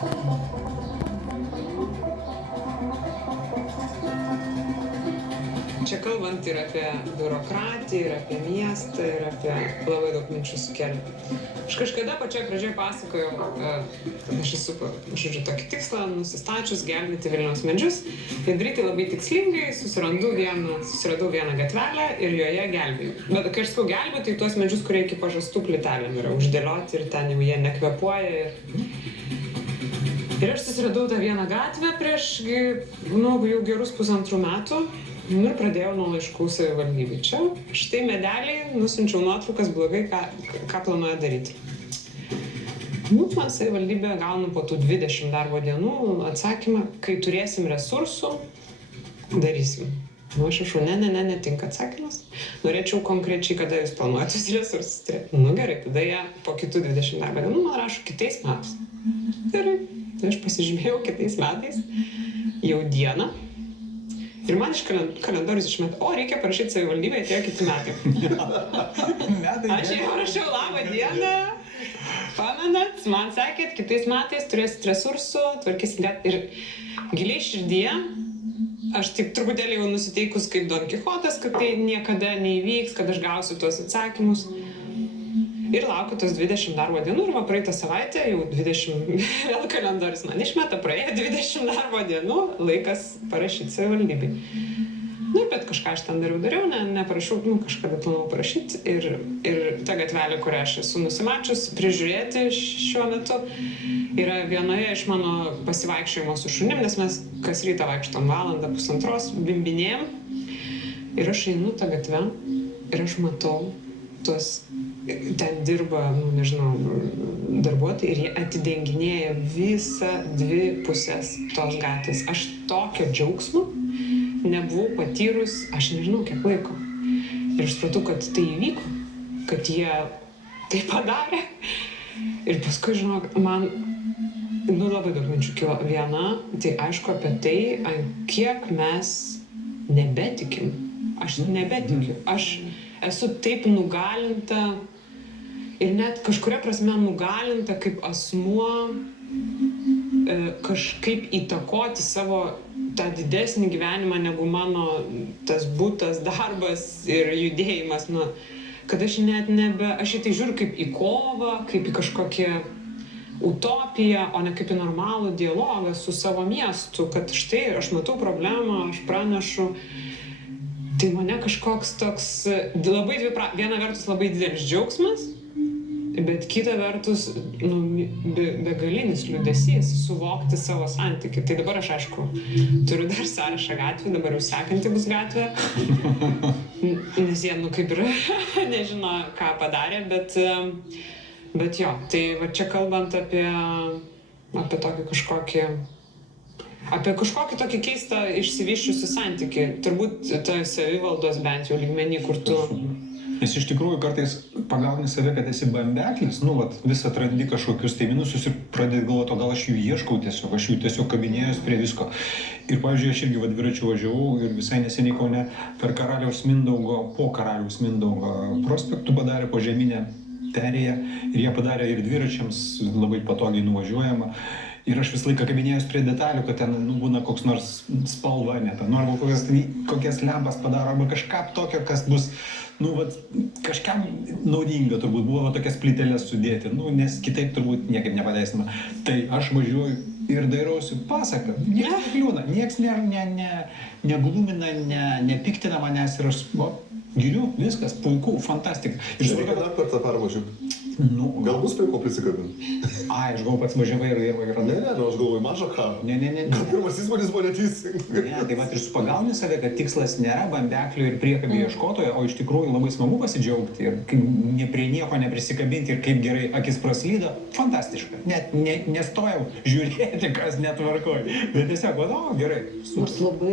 Čia kalbant ir apie biurokratiją, ir apie miestą, ir apie labai daug minčių sukėlė. Aš kažkada pačioje pradžioje pasakojau, kad aš esu, žodžiu, tokį tikslą nusistačius gelbėti Vilniaus medžius. Ir daryti labai tikslingai susiradau vieną gatvelę ir joje gelbėjau. Bet kai aš sakau gelbėjau, tai tuos medžius, kurie iki pažastų plytelėm yra uždėlioti ir ten jau jie nekvepuoja. Ir aš susiradau tą vieną gatvę prieš jau gerus 1,5 metų. Ir pradėjau nuo laiškų savivaldybei. Čia štai medeliai, nusiunčiau nuotraukas blogai, ką planuoja daryti. Man savivaldybė gauna po tų 20 darbo dienų atsakymą, kai turėsim resursų, darysim. Aš rašau, netinka atsakymas. Norėčiau konkrečiai, kada jūs planuojate tuos resursus turėti. Gerai, tada jie po kitų 20 darbo dienų man rašo kitais metais. Gerai, tai aš pasižymėjau kitais metais, jau dieną. Ir man iš kalendorius išmeta, reikia parašyti savivaldybėje, atėjo kiti metai. Aš jau rašiau, labą dieną, pamenat, man sakėt, kitais metais turėsit resursų, tvarkysit ir giliai širdyje, aš taip truputėlį jau nusiteikus kaip Don Kichotas, kad tai niekada neįvyks, kad aš gausiu tuos atsakymus. Ir laukiu tos 20 darbo dienų ir praeitą savaitę jau 20, vėl kalendorius man išmeta, praėjo 20 darbo dienų, laikas parašyti savivaldybei. Bet kažką aš ten dariau, neparašiau, kažkada planavau parašyti ir ta gatvelė, kurią aš esu nusimačius, prižiūrėti šiuo metu, yra vienoje iš mano pasivaikščiojimo su šunim, nes mes kas rytą vaikštom 1,5 bimbinėjom ir aš einu tą gatvę ir aš matau tuos ten dirba, darbuotojai ir jie atidenginėja visą 2 pusės tos gatvės. Aš tokio džiaugsmo nebuvau patyrus, aš nežinau kiek laiko. Ir aš supratau, kad tai įvyko, kad jie tai padarė. Ir paskui, žinok, man labai daug minčių kilo. Viena, tai aišku apie tai, kiek mes nebetikim. Aš nebetikiu. Aš esu taip nugalinta ir net kažkuria prasme nugalinta kaip asmuo kažkaip įtakoti savo tą didesnį gyvenimą negu mano tas butas, darbas ir judėjimas. Kad aš net aš į tai žiūriu kaip į kovą, kaip į kažkokią utopiją, o ne kaip į normalų dialogą su savo miestu, kad štai aš matau problemą, aš pranešu. Tai mane kažkoks toks viena vertus labai didelis džiaugsmas, bet kita vertus begalinis liūdesys suvokti savo santykį. Tai dabar aš, aišku, turiu dar sąrašą gatvių, dabar jau sekanti bus gatvė, nes jie, kaip ir nežino, ką padarė, bet jo, tai va čia kalbant apie tokį kažkokį tokį keistą išsivysčiusių santykį. Turbūt toj savivaldos bent jau lygmenį, kur tu... Nes iš tikrųjų kartais pagauni save, kad esi bambeklis, vis atrandi kažkokius tai minusus ir pradėti galvoti, o gal aš jų ieškau tiesiog, aš jų tiesiog kabinėjus prie visko. Ir pavyzdžiui, aš irgi dviračiu važiavau ir visai neseniai Kaune per po Karaliaus Mindaugo prospektų padarė požeminę perėją ir jie padarė ir dviračiams labai patogiai nuvažiuojama. Ir aš visą laiką kabinėjus prie detalių, kad ten būna koks nors spalva, arba kokias lempas padaro, arba kažką tokio, kas bus, kažkam naudinga turbūt buvo tokias plyteles sudėti, nes kitaip turbūt niekaip nepateisinama. Tai aš važiuoju ir dairausi pasaką, nieks nekliūna, nieks neglumina, nepiktina manęs ir aš giriu, viskas, puiku, fantastika. Reikia dar kartą pervažiuoti. Gal bus prie ko prisikabinti? Aš galvoju, pats važiavai ir radai. Ne, aš galvoju, mažą ką. Ne. Gal pirmas įspūdis buvo neteisingas. Ne, tai ir supagauni save, kad tikslas nėra bambeklių ir priekabių ieškotojo, o iš tikrųjų labai smagu pasidžiaugti ir prie nieko neprisikabinti ir kaip gerai akis praslydo, fantastiška. Net nestojau žiūrėti, kas netvarkoj, bet tiesiog, gerai.